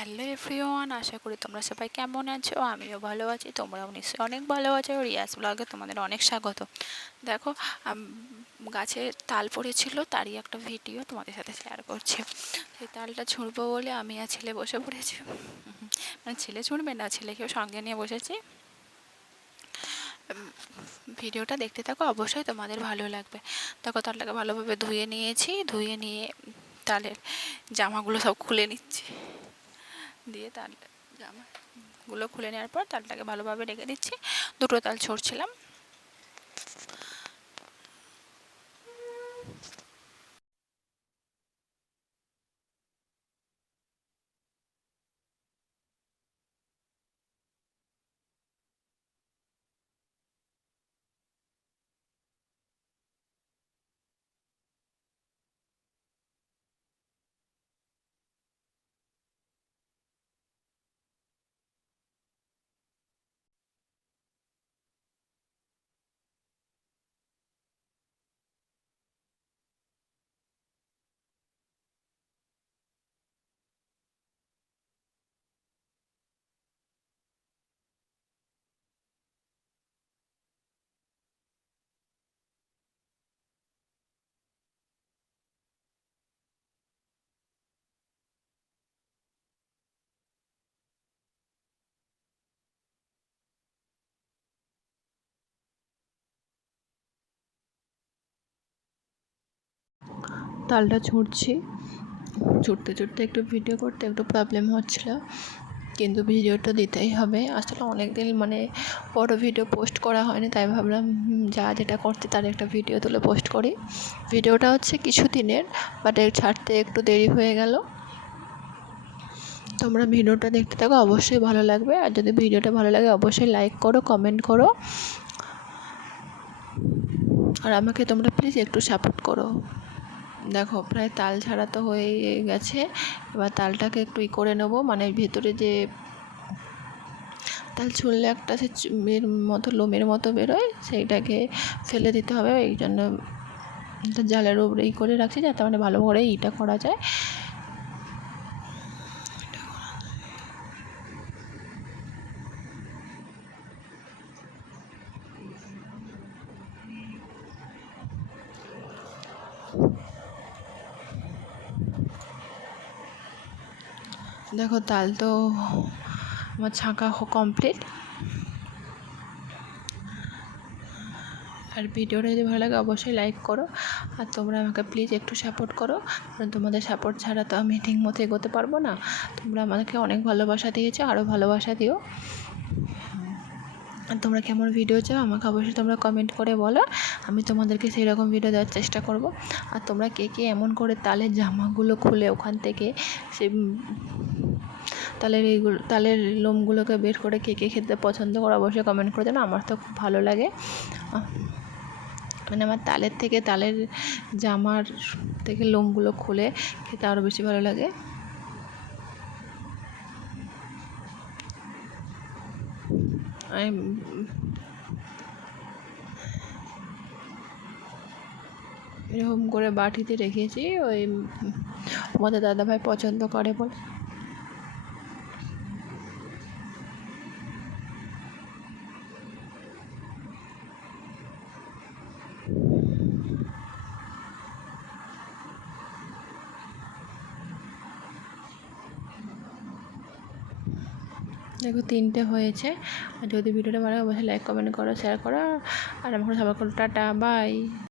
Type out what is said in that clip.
Hello everyone আশা করি তোমরা সবাই কেমন আছো? আমিও ভালো আছি, তোমরাও নিশ্চয়ই অনেক ভালো আছো। রিয়াজ ব্লগে তোমাদের অনেক স্বাগত। দেখো গাছে তাল পড়েছিল, তারই একটা ভিডিও তোমাদের সাথে শেয়ার করছি। সেই তালটা ছুঁড়বো বলে আমি আর ছেলে বসে পড়েছি। মানে ছেলে ছুঁড়বে না, ছেলেকেও সঙ্গে নিয়ে বসেছি। ভিডিওটা দেখতে থাকো, অবশ্যই তোমাদের ভালো লাগবে। দেখো, তালটাকে ভালোভাবে ধুয়ে নিয়েছি, ধুয়ে নিয়ে তালের জামাগুলো সব খুলে নিচ্ছি। দিয়ে তাল জামাগুলো খুলে নেওয়ার পর তালটাকে ভালোভাবে রেখে দিচ্ছি। দুটো তাল ছড়ছিলাম। তালটা ছুঁড়ছি ছুটতে ছুটতে একটু ভিডিও করতে একটু প্রবলেম হচ্ছিল। কিন্তু ভিডিওটা দিতেই হবে। আসলে অনেক দিন মানে বড় ভিডিও পোস্ট করা হয়নি, তাই ভাবলাম যা যেটা করতে তার একটা ভিডিও তুলে পোস্ট করি। ভিডিওটা হচ্ছে কিছু দিনের বাট ছাড়তে একটু দেরি হয়ে গেল। তোমরা ভিডিওটা দেখতে থাকো, অবশ্যই ভালো লাগবে। আর যদি ভিডিওটা ভালো লাগে, অবশ্যই লাইক করো কমেন্ট করো। আর আমাকে তোমরা প্লিজ একটু সাপোর্ট করো। দেখো, প্রায় তাল ছাড়া তো হয়ে গেছে। এবার তালটাকে একটু ই করে নেব। মানে ভেতরে যে তাল ছুললে একটা সে এর মতো, লোমের মতো বেরোয়, সেইটাকে ফেলে দিতে হবে। এই জন্য জালের উপরে ই করে রাখছি যাতে মানে ভালো করে ইটা করা যায়। দেখো তাল তো আমার ছাঁকা কমপ্লিট আর ভিডিওটা যদি ভালো লাগে অবশ্যই লাইক করো। আর তোমরা আমাকে প্লিজ একটু সাপোর্ট করো। কারণ তোমাদের সাপোর্ট ছাড়া তো আমি ঠিক মতো এগোতে পারব না। তোমরা আমাকে অনেক ভালোবাসা দিয়েছ আরও ভালোবাসা দিও। তোমরা কেমন ভিডিও চাও, আমাকে অবশ্যই তোমরা কমেন্ট করে বলো। আমি তোমাদেরকে সেই রকম ভিডিও দেওয়ার চেষ্টা করব। আর তোমরা কে কে এমন করে তালের জামাগুলো খুলে ওখান থেকে সে তালের এইগুলো, তালের লোমগুলোকে বের করে কে কে খেতে পছন্দ করো অবশ্যই কমেন্ট করে জানো, আমার তো খুব ভালো লাগে। মানে আমার তালের থেকে তালের জামার থেকে লোমগুলো খুলে খেতে আরও বেশি ভালো লাগে। এরকম করে বাটিতে রেখেছি ওই আমাদের দাদাভাই পছন্দ করে বলে। দেখো তিনটে হয়েছে। আর যদি ভিডিওটা ভালো অবশ্যই লাইক কমেন্ট করো শেয়ার করো। আর আমার সবাই করো, টাটা বাই